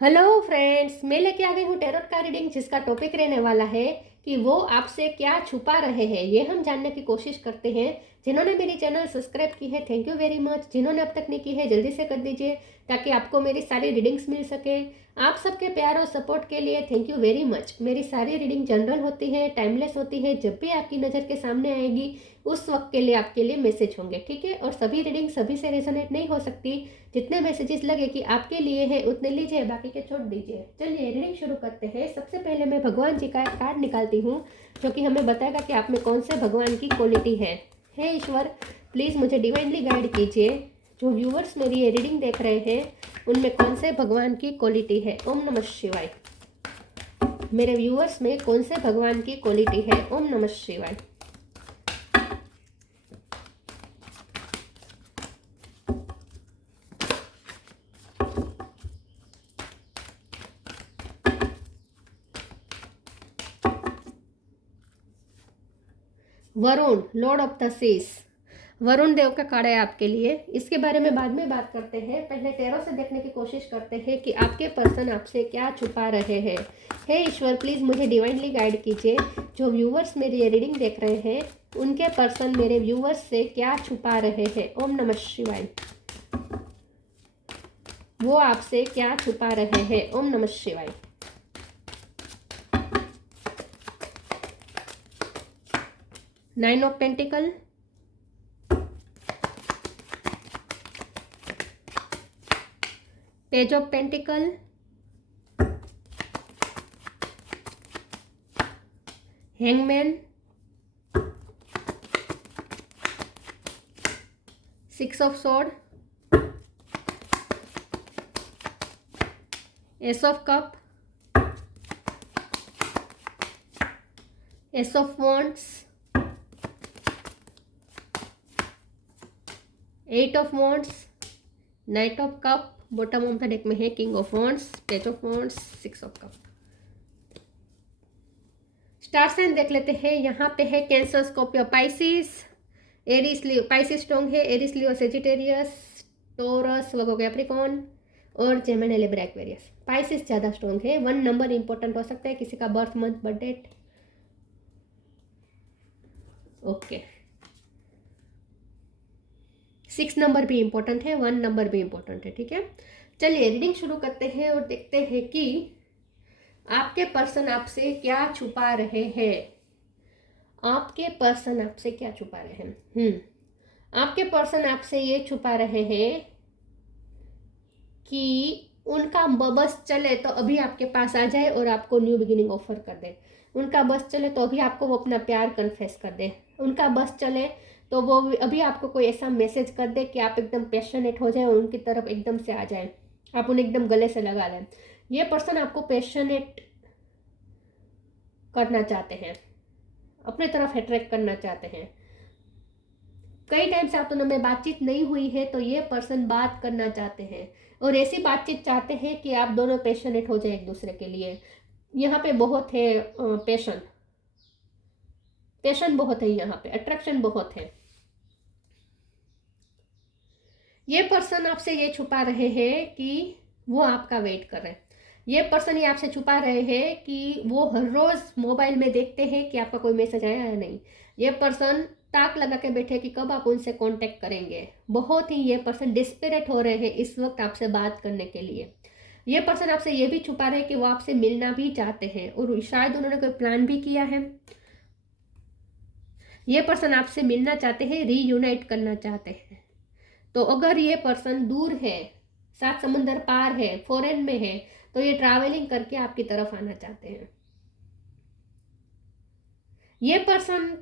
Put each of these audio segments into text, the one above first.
Hello friends, मैं लेके आ गई हूँ टैरोट का रीडिंग जिसका टॉपिक रहने वाला है कि वो आपसे क्या छुपा रहे हैं। ये हम जानने की कोशिश करते हैं। जिन्होंने मेरी चैनल सब्सक्राइब की है, थैंक यू वेरी मच। जिन्होंने अब तक नहीं की है, जल्दी से कर दीजिए ताकि आपको मेरी सारी रीडिंग्स मिल सके। आप सबके प्यार और सपोर्ट के लिए थैंक यू वेरी मच। मेरी सारी रीडिंग जनरल होती है, टाइमलेस होती है। जब भी आपकी नज़र के सामने आएगी उस वक्त के लिए आपके लिए मैसेज होंगे, ठीक है। और सभी रीडिंग सभी से रेजोनेट नहीं हो सकती। जितने मैसेजेस लगे कि आपके लिए है उतने लीजिए, बाकी के छोड़ दीजिए। चलिए रीडिंग शुरू करते हैं। सबसे पहले मैं भगवान जी का एक कार्ड निकालती हूँ जो कि हमें बताएगा कि आप में कौन से भगवान की क्वालिटी है। हे ईश्वर, प्लीज़ मुझे डिवाइनली गाइड कीजिए। जो व्यूवर्स मेरी ये रीडिंग देख रहे हैं उनमें कौन से भगवान की क्वालिटी है। ओम नमः शिवाय। मेरे व्यूवर्स में कौन से भगवान की क्वालिटी है। ओम नमः शिवाय। Varun, lord of the seas, Varun Dev का कार्ड है आपके लिए। इसके बारे में बाद में बात करते हैं। पहले टैरो से देखने की कोशिश करते हैं कि आपके पर्सन आपसे क्या छुपा रहे हैं। हे ईश्वर, प्लीज़ मुझे डिवाइनली गाइड कीजिए। जो व्यूवर्स मेरी ये रीडिंग देख रहे हैं उनके पर्सन मेरे व्यूवर्स से क्या छुपा रहे हैं। ओम नमः शिवाय। वो आपसे क्या छुपा रहे हैं। ओम नमः शिवाय। Nine of pentacle, page of pentacle, hangman, six of sword, ace of cup, ace of wands, eight of wands, knight of cup. Bottom of the deck में है king of wands, page of wands, six of cup. Star sign देख लेते हैं। यहाँ पे है Cancer, Scorpio, Pisces, Aries Leo. Pisces strong है, Aries Leo, Sagittarius, Taurus, Virgo, Capricorn और जेमिनी, लिब्रा, एक्वेरियस। पाइसिस ज़्यादा स्ट्रॉन्ग है। 1 नंबर इंपॉर्टेंट हो सकता है, किसी का birth month, birth date. Okay, 6 number भी इंपॉर्टेंट है, 1 नंबर भी इंपॉर्टेंट है, ठीक है। चलिए रीडिंग शुरू करते हैं और देखते हैं कि आपके पर्सन आपसे क्या छुपा रहे हैं। आपके पर्सन आपसे क्या छुपा रहे हैं। आपके पर्सन आपसे ये छुपा रहे हैं कि उनका बस चले तो अभी आपके पास आ जाए और आपको न्यू बिगिनिंग ऑफर कर दे। उनका बस चले तो अभी आपको वो अपना प्यार कन्फेस कर दे। उनका बस चले तो वो अभी आपको कोई ऐसा मैसेज कर दे कि आप एकदम पैशनेट हो जाए और उनकी तरफ एकदम से आ जाए, आप उन्हें एकदम गले से लगा लें। ये पर्सन आपको पैशनेट करना चाहते हैं, अपने तरफ अट्रैक्ट करना चाहते हैं। कई टाइम से आप दोनों में बातचीत नहीं हुई है तो ये पर्सन बात करना चाहते हैं और ऐसी बातचीत चाहते हैं कि आप दोनों पैशनेट हो जाए एक दूसरे के लिए। यहाँ पे बहुत है पैशन, पैशन बहुत है, यहाँ पे अट्रैक्शन बहुत है। ये पर्सन आपसे ये छुपा रहे हैं कि वो आपका वेट कर रहे हैं। ये पर्सन ये आपसे छुपा रहे हैं कि वो हर रोज़ मोबाइल में देखते हैं कि आपका कोई मैसेज आया है नहीं। ये पर्सन ताक लगा के बैठे कि कब आप उनसे कांटेक्ट करेंगे। बहुत ही ये पर्सन डिस्परेट हो रहे हैं इस वक्त आपसे बात करने के लिए। ये पर्सन आपसे ये भी छुपा रहे हैं कि वो आपसे मिलना भी चाहते हैं और शायद उन्होंने कोई प्लान भी किया है। ये पर्सन आपसे मिलना चाहते हैं, रीयूनाइट करना चाहते हैं। तो अगर ये पर्सन दूर है, 7 समंदर पार है, फॉरेन में है, तो ये ट्रैवलिंग करके आपकी तरफ आना चाहते हैं। ये पर्सन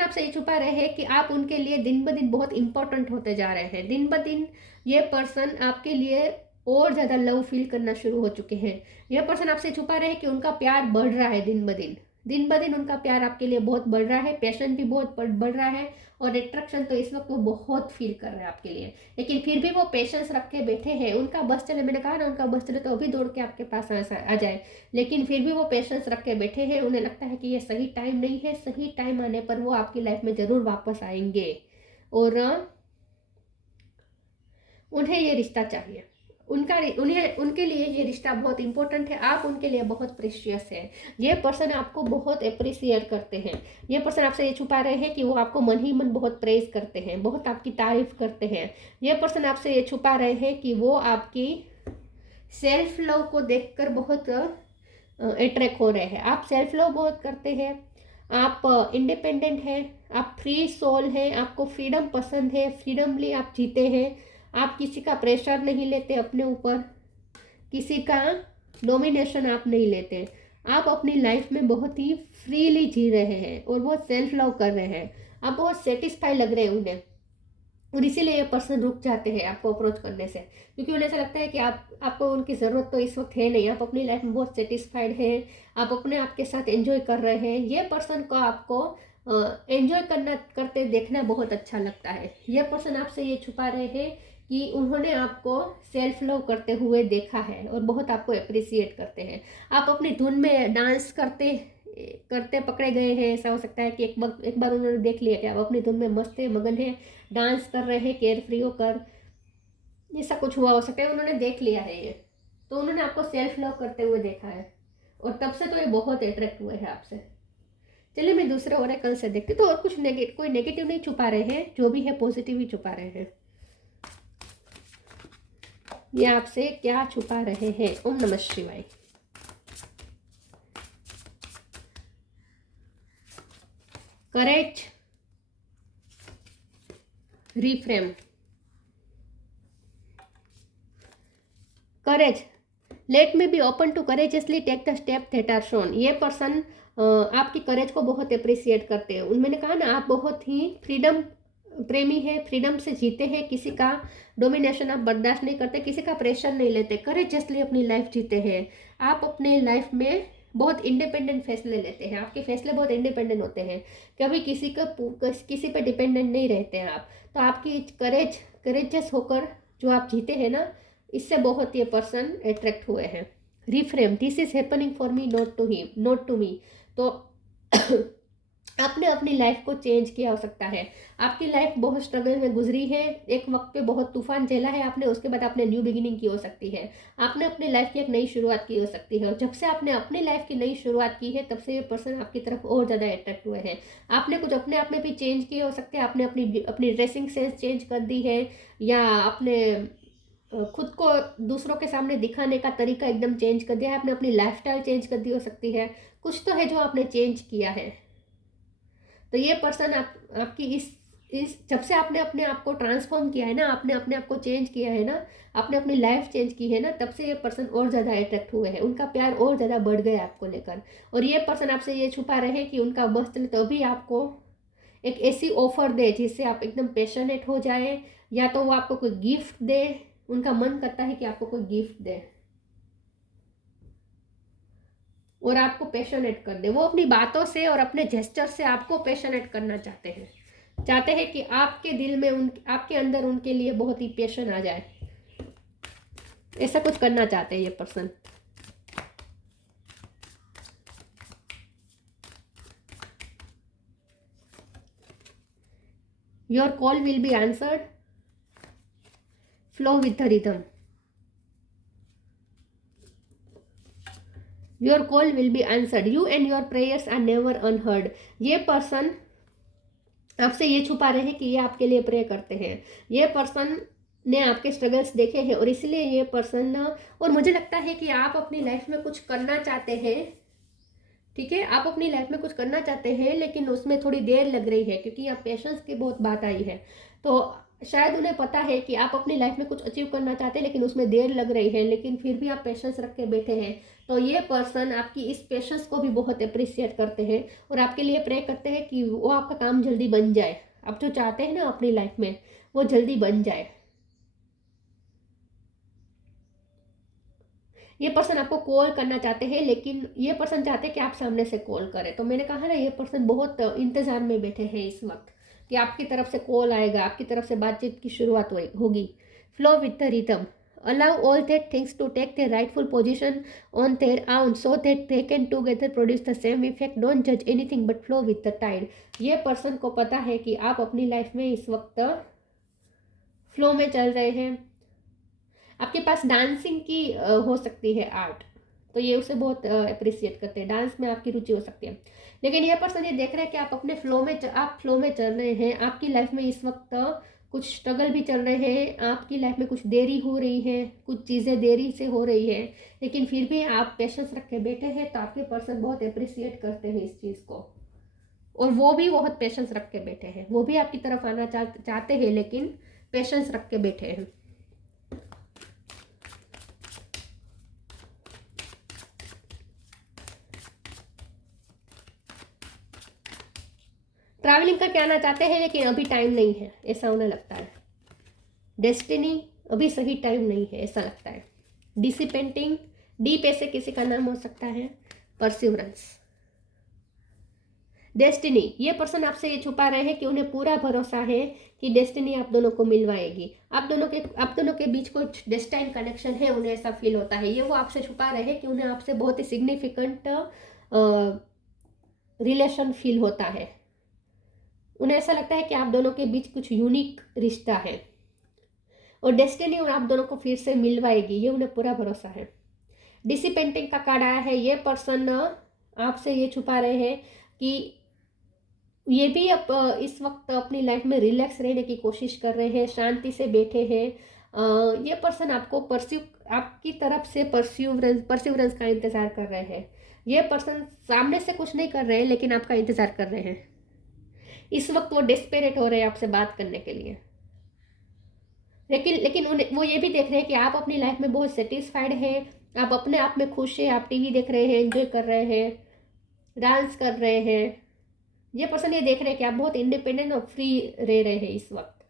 आपसे ये छुपा रहे हैं कि आप उनके लिए दिन ब दिन बहुत इंपॉर्टेंट होते जा रहे हैं। दिन ब दिन ये पर्सन आपके लिए और ज़्यादा लव फील करना शुरू हो चुके हैं। यह पर्सन आपसे छुपा रहे हैं कि उनका प्यार बढ़ रहा है दिन ब दिन। दिन ब दिन उनका प्यार आपके लिए बहुत बढ़ रहा है, पैशन भी बहुत बढ़ रहा है और अट्रैक्शन तो इस वक्त वो बहुत फील कर रहे हैं आपके लिए। लेकिन फिर भी वो पेशेंस रख के बैठे हैं। उनका बस चले, मैंने कहा ना उनका बस चले तो अभी दौड़ के आपके पास आ जाए, लेकिन फिर भी वो पेशेंस रख के बैठे हैं। उन्हें लगता है कि ये सही टाइम नहीं है, सही टाइम आने पर वो आपकी लाइफ में ज़रूर वापस आएंगे और उन्हें ये रिश्ता चाहिए। उनके लिए ये रिश्ता बहुत इंपॉर्टेंट है, आप उनके लिए बहुत प्रेशियस है। ये पर्सन आपको बहुत अप्रिशिएट करते हैं। ये पर्सन आपसे ये छुपा रहे हैं कि वो आपको मन ही मन बहुत प्रेज करते हैं, बहुत आपकी तारीफ करते हैं। ये पर्सन आपसे ये छुपा रहे हैं कि वो आपकी सेल्फ लव को देखकर बहुत अट्रैक्ट हो रहे हैं। आप सेल्फ लव बहुत करते हैं, आप इंडिपेंडेंट हैं, आप फ्री सोल हैं, आपको फ्रीडम पसंद है, फ्रीडमली आप जीते हैं, आप किसी का प्रेशर नहीं लेते अपने ऊपर, किसी का डोमिनेशन आप नहीं लेते। आप अपनी लाइफ में बहुत ही फ्रीली जी रहे हैं और बहुत सेल्फ लव कर रहे हैं। आप बहुत सेटिस्फाई लग रहे हैं उन्हें, और इसीलिए ये पर्सन रुक जाते हैं आपको अप्रोच करने से, क्योंकि उन्हें ऐसा लगता है कि आपको उनकी ज़रूरत तो इस वक्त है नहीं, आप अपनी लाइफ में बहुत सेटिस्फाइड हैं, आप अपने आप के साथ एंजॉय कर रहे हैं। ये पर्सन को आपको एंजॉय करते देखना बहुत अच्छा लगता है। ये पर्सन आपसे ये छुपा रहे हैं कि उन्होंने आपको सेल्फ लव करते हुए देखा है और बहुत आपको अप्रिसिएट करते हैं। आप अपनी धुन में डांस करते करते पकड़े गए हैं। ऐसा हो सकता है कि एक बार उन्होंने देख लिया कि आप अपनी धुन में मस्त है, मगन है, डांस कर रहे हैं केयर फ्री होकर, ऐसा कुछ हुआ हो सकता है, उन्होंने देख लिया है ये, तो उन्होंने आपको सेल्फ लव करते हुए देखा है और तब से तो ये बहुत अट्रैक्ट हुए हैं आपसे। चलिए मैं दूसरे ओरेकल से देखती हूँ। तो और कुछ कोई नेगेटिव नहीं छुपा रहे हैं, जो भी है पॉजिटिव ही छुपा रहे हैं। ये आपसे क्या छुपा रहे हैं? ओम नमः शिवाय। Courage, reframe, courage, let me be open to courageously take the step that are shown. ये पर्सन आपकी करेज को बहुत अप्रिसिएट करते हैं। मैंने कहा ना, आप बहुत ही फ्रीडम प्रेमी है, फ्रीडम से जीते हैं, किसी का डोमिनेशन आप बर्दाश्त नहीं करते, किसी का प्रेशर नहीं लेते, करेजियसली अपनी लाइफ जीते हैं। आप अपने लाइफ में बहुत इंडिपेंडेंट फैसले लेते हैं, आपके फैसले बहुत इंडिपेंडेंट होते हैं, कभी किसी पे डिपेंडेंट नहीं रहते हैं आप। तो आपकी करेजियस होकर जो आप जीते हैं ना, इससे बहुत ये पर्सन अट्रैक्ट हुए हैं। Reframe, this is happening for me not to me. तो आपने अपनी लाइफ को चेंज किया हो सकता है। आपकी लाइफ बहुत स्ट्रगल में गुजरी है, एक वक्त पे बहुत तूफान झेला है आपने, उसके बाद आपने न्यू बिगिनिंग की हो सकती है, आपने अपनी लाइफ की एक नई शुरुआत की हो सकती है। और जब से आपने अपनी लाइफ की नई शुरुआत की है, तब से ये पर्सन आपकी तरफ और ज़्यादा अट्रैक्ट हुए हैं। आपने कुछ अपने आप में भी चेंज किए हो सकते हैं, आपने अपनी ड्रेसिंग सेंस चेंज कर दी है, या आपने खुद को दूसरों के सामने दिखाने का तरीका एकदम चेंज कर दिया है, आपने अपनी लाइफस्टाइल चेंज कर दी हो सकती है। कुछ तो है जो आपने चेंज किया है। तो ये पर्सन आपकी इस जब से आपने अपने आप को ट्रांसफॉर्म किया है ना, आपने अपने आप को चेंज किया है ना, आपने अपनी लाइफ चेंज की है ना, तब से ये पर्सन और ज़्यादा अट्रैक्ट हुए हैं, उनका प्यार और ज़्यादा बढ़ गया आपको लेकर। और ये पर्सन आपसे ये छुपा रहे हैं कि उनका बस चले तो भी आपको एक ऐसी ऑफर दे जिससे आप एकदम पैशनेट हो जाए, या तो वो आपको कोई गिफ्ट दे, उनका मन करता है कि आपको कोई गिफ्ट दे और आपको पैशनेट कर दे। वो अपनी बातों से और अपने जेस्चर से आपको पैशनेट करना चाहते हैं कि आपके दिल में आपके अंदर उनके लिए बहुत ही पैशन आ जाए। ऐसा कुछ करना चाहते हैं ये person. Your call will be answered, flow with the rhythm. Your call will be answered, you and your prayers are never unheard. ये पर्सन आपसे ये छुपा रहे हैं कि ये आपके लिए प्रे करते हैं। ये पर्सन ने आपके स्ट्रगल्स देखे हैं और इसलिए ये पर्सन, और मुझे लगता है कि आप अपनी लाइफ में कुछ करना चाहते हैं, ठीक है, आप अपनी लाइफ में कुछ करना चाहते हैं, लेकिन उसमें थोड़ी देर लग रही है, क्योंकि यहाँ पेशेंस की बहुत बात आई है। तो शायद उन्हें पता है कि आप अपनी लाइफ में कुछ अचीव करना चाहते हैं, लेकिन उसमें देर लग रही है, लेकिन फिर भी आप पेशेंस रख के बैठे हैं। तो ये पर्सन आपकी इस पेशेंस को भी बहुत अप्रिशिएट करते हैं और आपके लिए प्रे करते हैं कि वो आपका काम जल्दी बन जाए। आप जो चाहते हैं ना अपनी लाइफ में, वो जल्दी बन जाए। ये पर्सन आपको कॉल करना चाहते हैं, लेकिन ये पर्सन चाहते हैं कि आप सामने से कॉल करें। तो मैंने कहा ना, ये पर्सन बहुत इंतजार में बैठे हैं इस वक्त कि आपकी तरफ से कॉल आएगा, आपकी तरफ से बातचीत की शुरुआत होगी। Flow with the rhythm, allow all that things to take their rightful position on their own so that they can together produce the same effect. Don't judge anything but flow with the tide. ये person को पता है कि आप अपनी life में इस वक्त फ्लो में चल रहे हैं, आपके पास डांसिंग की हो सकती है आर्ट, तो ये उसे बहुत अप्रिसिएट करते हैं, डांस में आपकी रुचि हो सकती है। लेकिन ये पर्सन ये देख रहे हैं कि आप अपने आप फ्लो में चल रहे हैं। आपकी लाइफ में इस वक्त कुछ स्ट्रगल भी चल रहे हैं, आपकी लाइफ में कुछ देरी हो रही है, कुछ चीज़ें देरी से हो रही है, लेकिन फिर भी आप पेशेंस रख के बैठे हैं, तो आपके पर्सन बहुत अप्रिसिएट करते हैं इस चीज़ को। और वो भी बहुत पेशेंस रख के बैठे हैं, वो भी आपकी तरफ आना चाहते हैं, लेकिन पेशेंस रख के बैठे हैं। ट्रैवलिंग करके आना चाहते हैं, लेकिन अभी टाइम नहीं है, ऐसा उन्हें लगता है। डेस्टिनी, अभी सही टाइम नहीं है, ऐसा लगता है। डिसिपेंटिंग, डीप ऐसे किसी का नाम हो सकता है। परसिवरेंस, डेस्टिनी, ये पर्सन आपसे ये छुपा रहे हैं कि उन्हें पूरा भरोसा है कि डेस्टिनी आप दोनों को मिलवाएगी। आप दोनों के बीच कुछ डेस्टाइन कनेक्शन है, उन्हें ऐसा फील होता है। ये वो आपसे छुपा रहे हैं कि उन्हें आपसे बहुत ही सिग्निफिकेंट रिलेशन फील होता है। उन्हें ऐसा लगता है कि आप दोनों के बीच कुछ यूनिक रिश्ता है, और डेस्टिनी और आप दोनों को फिर से मिलवाएगी, ये उन्हें पूरा भरोसा है। डिसिपेंटिंग का कार्ड आया है। ये पर्सन आपसे ये छुपा रहे हैं कि ये भी इस वक्त अपनी लाइफ में रिलैक्स रहने की कोशिश कर रहे हैं, शांति से बैठे हैं। ये पर्सन आपको आपकी तरफ से परस्यूवरेंस का इंतज़ार कर रहे हैं। ये पर्सन सामने से कुछ नहीं कर रहे हैं, लेकिन आपका इंतज़ार कर रहे हैं। इस वक्त वो डेस्पेरेट हो रहे हैं आपसे बात करने के लिए, लेकिन वो ये भी देख रहे हैं कि आप अपनी लाइफ में बहुत सेटिस्फाइड हैं, आप अपने आप में खुश हैं, आप टीवी देख रहे हैं, एंजॉय कर रहे हैं, डांस कर रहे हैं। ये पर्सन ये देख रहे हैं कि आप बहुत इंडिपेंडेंट और फ्री रह रहे हैं इस वक्त।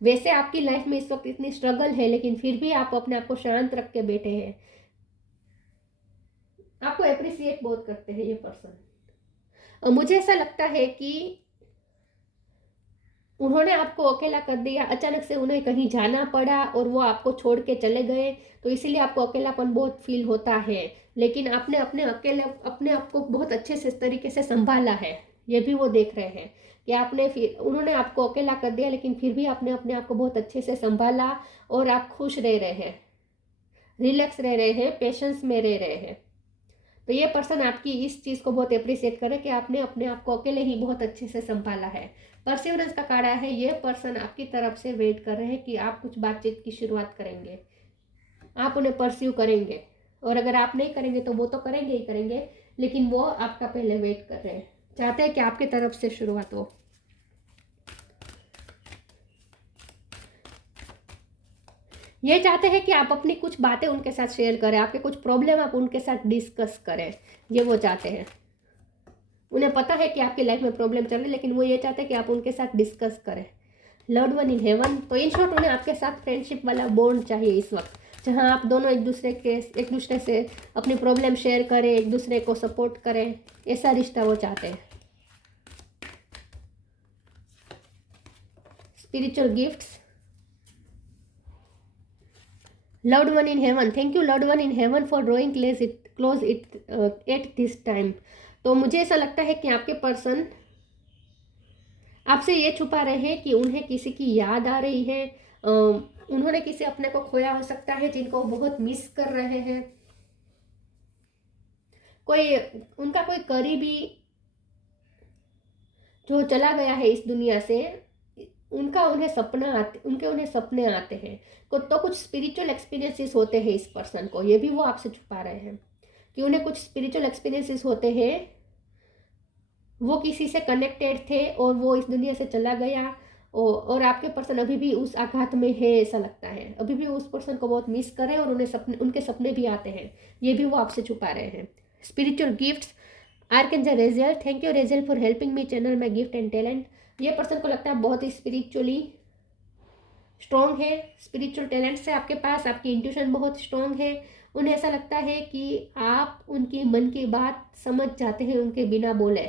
वैसे आपकी लाइफ में इस वक्त इतनी स्ट्रगल है, लेकिन फिर भी आप अपने आप को शांत रख के बैठे हैं। आपको अप्रिसिएट बहुत करते हैं ये पर्सन। और मुझे ऐसा लगता है कि उन्होंने आपको अकेला कर दिया, अचानक से उन्हें कहीं जाना पड़ा और वो आपको छोड़ के चले गए, तो इसीलिए आपको अकेलापन बहुत फील होता है। लेकिन आपने अपने आप को बहुत अच्छे से तरीके से संभाला है, ये भी वो देख रहे हैं कि उन्होंने आपको अकेला कर दिया, लेकिन फिर भी आपने अपने आप को बहुत अच्छे से संभाला, और आप खुश रह रहे हैं, रिलैक्स रह रहे हैं, पेशेंस में रह रहे हैं। तो ये पर्सन आपकी इस चीज़ को बहुत अप्रिशिएट करे कि आपने अपने आप को अकेले ही बहुत अच्छे से संभाला है। परसिवरेंस का कार्ड है। ये पर्सन आपकी तरफ से वेट कर रहे हैं कि आप कुछ बातचीत की शुरुआत करेंगे, आप उन्हें परस्यू करेंगे, और अगर आप नहीं करेंगे तो वो तो करेंगे ही करेंगे, लेकिन वो आपका पहले वेट कर रहे हैं, चाहते हैं कि आपकी तरफ से शुरुआत हो। ये चाहते हैं कि आप अपनी कुछ बातें उनके साथ शेयर करें, आपके कुछ प्रॉब्लम आप उनके साथ डिस्कस करें, ये वो चाहते हैं। उन्हें पता है कि आपकी लाइफ में प्रॉब्लम चल रही है, लेकिन वो ये चाहते हैं कि आप उनके साथ डिस्कस करें। लव्ड वन इन हेवन, तो इन शॉर्ट उन्हें आपके साथ फ्रेंडशिप वाला बॉन्ड चाहिए इस वक्त, जहां आप दोनों एक दूसरे से अपनी प्रॉब्लम शेयर करें, एक दूसरे को सपोर्ट करें, ऐसा रिश्ता वो चाहते हैं। Spiritual gifts, loved one in heaven, thank you loved one in heaven for drawing close it at this time. तो मुझे ऐसा लगता है कि आपके पर्सन आपसे ये छुपा रहे हैं कि उन्हें किसी की याद आ रही है, उन्होंने किसी अपने को खोया हो सकता है जिनको वो बहुत मिस कर रहे हैं। उनका कोई करीबी जो चला गया है इस दुनिया से, उन्हें सपने आते हैं। तो कुछ स्पिरिचुअल एक्सपीरियंसेस होते हैं इस पर्सन को, ये भी वो आपसे छुपा रहे हैं कि उन्हें कुछ स्पिरिचुअल एक्सपीरियंसेस होते हैं, वो किसी से कनेक्टेड थे और वो इस दुनिया से चला गया, और आपके पर्सन अभी भी उस आघात में है, ऐसा लगता है अभी भी उस पर्सन को बहुत मिस करें, और उनके सपने भी आते हैं, ये भी वो आपसे छुपा रहे हैं। Spiritual gifts, archangel Raziel, thank you Raziel for helping me channel my gift and talent. ये पर्सन को लगता है बहुत ही स्पिरिचुअली स्ट्रॉन्ग है, स्पिरिचुअल टैलेंट से आपके पास, आपकी इंट्यूशन बहुत स्ट्रॉन्ग है। उन्हें ऐसा लगता है कि आप उनकी मन की बात समझ जाते हैं उनके बिना बोले,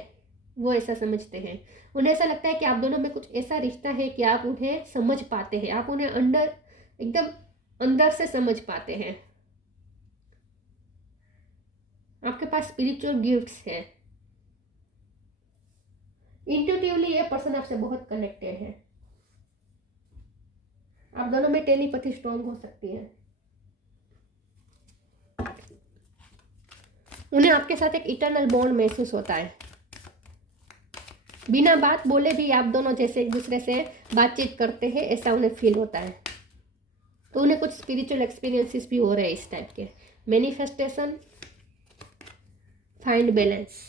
वो ऐसा समझते हैं। उन्हें ऐसा लगता है कि आप दोनों में कुछ ऐसा रिश्ता है कि आप उन्हें समझ पाते हैं, आप उन्हें एकदम अंदर से समझ पाते हैं। आपके पास स्पिरिचुअल गिफ्ट्स है। इंट्यूटिवली ये पर्सन आपसे बहुत कनेक्टेड है, आप दोनों में टेलीपैथी स्ट्रॉन्ग हो सकती है। उन्हें आपके साथ एक इटर्नल बॉन्ड महसूस होता है। बिना बात बोले भी आप दोनों जैसे एक दूसरे से बातचीत करते हैं, ऐसा उन्हें फील होता है। तो उन्हें कुछ स्पिरिचुअल एक्सपीरियंसेस भी हो रहे हैं इस टाइप के। Manifestation, find balance,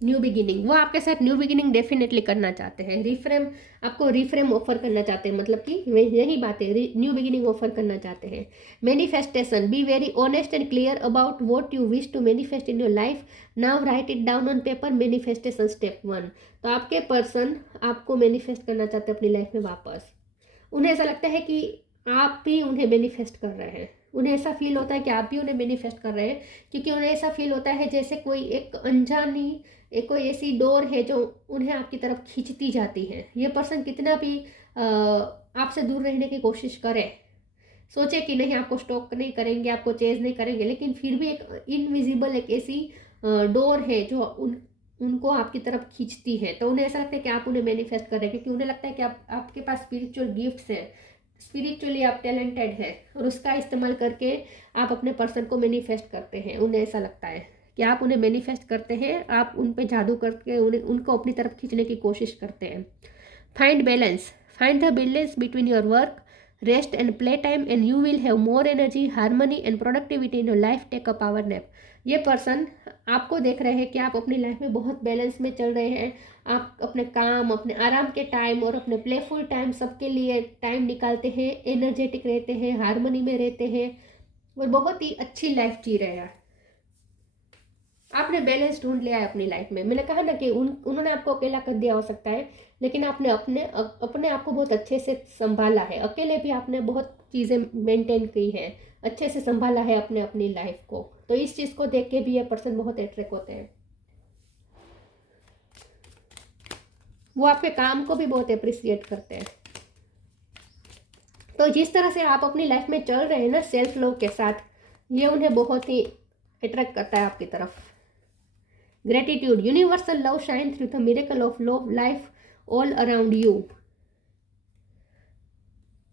new beginning, वो आपके साथ न्यू बिगिनिंग डेफिनेटली करना चाहते हैं। रिफ्रेम, आपको रिफ्रेम ऑफर करना चाहते हैं, मतलब कि यही बात है, न्यू बिगिनिंग ऑफर करना चाहते हैं। Manifestation, be very honest and clear about what you wish to manifest in your life, now write it down on paper. Manifestation step 1। तो आपके पर्सन आपको मैनिफेस्ट करना चाहते हैं अपनी लाइफ में वापस। उन्हें ऐसा लगता है कि आप भी उन्हें मैनिफेस्ट कर रहे हैं, उन्हें ऐसा फील होता है कि आप भी उन्हें मैनिफेस्ट कर रहे हैं, क्योंकि उन्हें ऐसा फील होता है जैसे कोई एक अनजानी एक कोई ऐसी डोर है जो उन्हें आपकी तरफ खींचती जाती है। ये पर्सन कितना भी आपसे दूर रहने की कोशिश करे, सोचे कि नहीं आपको स्टॉक नहीं करेंगे, आपको चेज नहीं करेंगे, लेकिन फिर भी एक इनविजिबल एक ऐसी डोर है जो उनको आपकी तरफ खींचती है। तो उन्हें ऐसा लगता है कि आप उन्हें मैनिफेस्ट कर रहे हैं, क्योंकि उन्हें लगता है कि आपके पास स्पिरिचुअल गिफ्ट्स हैं, स्पिरिचुअली आप टैलेंटेड है, और उसका इस्तेमाल करके आप अपने पर्सन को मैनिफेस्ट करते हैं। उन्हें ऐसा लगता है कि आप उन्हें मैनिफेस्ट करते हैं, आप उन पे जादू करके उनको अपनी तरफ खींचने की कोशिश करते हैं। Find balance, find the balance between your work, rest and play time and you will have more energy, harmony and productivity in your life. Take a power nap. ये पर्सन आपको देख रहे हैं कि आप अपनी लाइफ में बहुत बैलेंस में चल रहे हैं, आप अपने काम, अपने आराम के टाइम और अपने प्लेफुल टाइम सबके लिए टाइम निकालते हैं, एनर्जेटिक रहते हैं, हार्मनी में रहते हैं और बहुत ही अच्छी लाइफ जी रहे हैं। आपने बैलेंस ढूंढ लिया है अपनी लाइफ में। मैंने कहा ना कि उन्होंने आपको अकेला कर दिया हो सकता है, लेकिन आपने अपने आप को बहुत अच्छे से संभाला है। अकेले भी आपने बहुत चीज़ें मेंटेन की है, अच्छे से संभाला है अपनी लाइफ को। तो इस चीज़ को देख के भी ये पर्सन बहुत अट्रैक्ट होते हैं। वो आपके काम को भी बहुत अप्रिशिएट करते हैं। तो जिस तरह से आप अपनी लाइफ में चल रहे हैं ना सेल्फ लव के साथ, ये उन्हें बहुत ही अट्रैक्ट करता है आपकी तरफ। Gratitude, universal love shine through the miracle of love life all around you.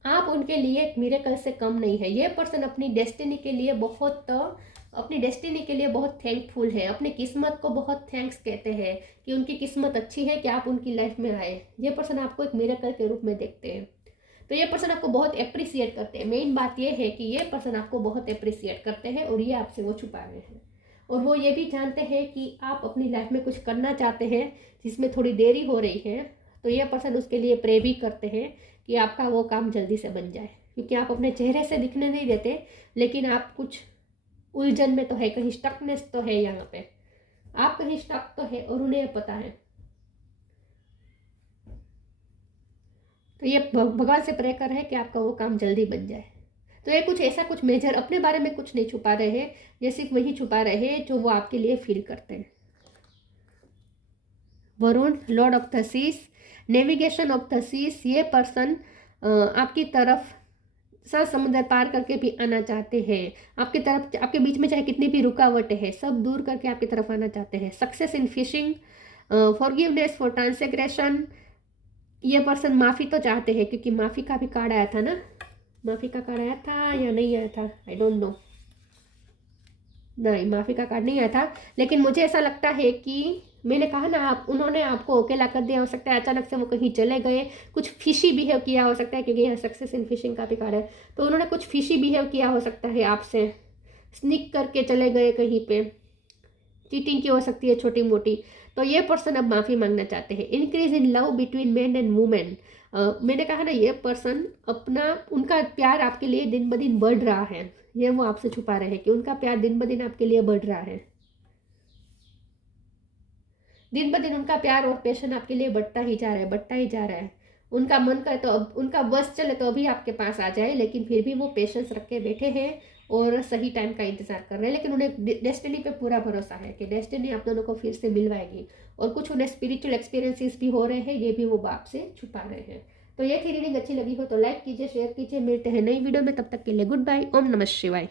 आप उनके लिए एक मिरेकल से कम नहीं है। ये पर्सन अपनी डेस्टिनी के लिए बहुत थैंकफुल है, अपनी किस्मत को बहुत थैंक्स कहते हैं कि उनकी किस्मत अच्छी है कि आप उनकी लाइफ में आए। ये पर्सन आपको एक मिरेकल के रूप में देखते हैं। तो ये पर्सन आपको बहुत अप्रिशिएट करते हैं। मेन बात ये है कि ये पर्सन आपको बहुत अप्रिशिएट करते हैं और ये आपसे वो छुपा रहे हैं। और वो ये भी जानते हैं कि आप अपनी लाइफ में कुछ करना चाहते हैं जिसमें थोड़ी देरी हो रही है, तो ये पर्सन उसके लिए प्रे भी करते हैं कि आपका वो काम जल्दी से बन जाए, क्योंकि आप अपने चेहरे से दिखने नहीं देते, लेकिन आप कुछ उलझन में तो है, कहीं स्टकनेस तो है, यहाँ पे आप कहीं स्टक तो है और उन्हें पता है। तो ये भगवान से प्रे कर रहे हैं कि आपका वो काम जल्दी बन जाए। तो ये कुछ ऐसा कुछ मेजर अपने बारे में कुछ नहीं छुपा रहे हैं, ये सिर्फ वही छुपा रहे हैं जो वो आपके लिए फील करते हैं। Varun, lord of the seas, navigation of the seas. ये पर्सन आपकी तरफ सात समुद्र पार करके भी आना चाहते हैं, आपकी तरफ, आपके बीच में चाहे कितनी भी रुकावटें हैं सब दूर करके आपकी तरफ आना चाहते हैं। Success in fishing, forgiveness for transgression. ये पर्सन माफ़ी तो चाहते हैं, क्योंकि माफ़ी का भी कार्ड आया था ना, माफ़ी का कार्ड आया था या नहीं आया था, आई डोंट नो। नहीं, माफ़ी का कार्ड नहीं आया था, लेकिन मुझे ऐसा लगता है कि मैंने कहा ना उन्होंने आपको अकेला कर दिया हो सकता है, अचानक से वो कहीं चले गए, कुछ फिशी बिहेव किया हो सकता है, क्योंकि यहाँ सक्सेस इन फिशिंग का भी कार्ड है। तो उन्होंने कुछ फिशी बिहेव किया हो सकता है आपसे, स्निक करके चले गए कहीं पे, चीटिंग की हो सकती है छोटी मोटी। तो ये पर्सन अब माफ़ी मांगना चाहते हैं। Increase in love between man and women. मैंने कहा ना ये पर्सन उनका प्यार आपके लिए दिन ब दिन बढ़ रहा है, ये वो आपसे छुपा रहे हैं कि उनका प्यार दिन ब दिन आपके लिए बढ़ रहा है। दिन ब दिन उनका प्यार और पैशन आपके लिए बढ़ता ही जा रहा है। उनका मन करे तो अब उनका बस चले तो अभी आपके पास आ जाए, लेकिन फिर भी वो पेशेंस रख के बैठे हैं और सही टाइम का इंतजार कर रहे हैं। लेकिन उन्हें डेस्टिनी पे पूरा भरोसा है कि डेस्टिनी आप दोनों को फिर से मिलवाएगी, और कुछ उन्हें स्पिरिचुअल एक्सपीरियंसेस भी हो रहे हैं, ये भी वो बाप से छुपा रहे हैं। तो ये थी रीडिंग अच्छी लगी हो तो लाइक कीजिए, शेयर कीजिए। मिलते हैं नई वीडियो में, तब तक के लिए गुड बाय। ओम नमः शिवाय।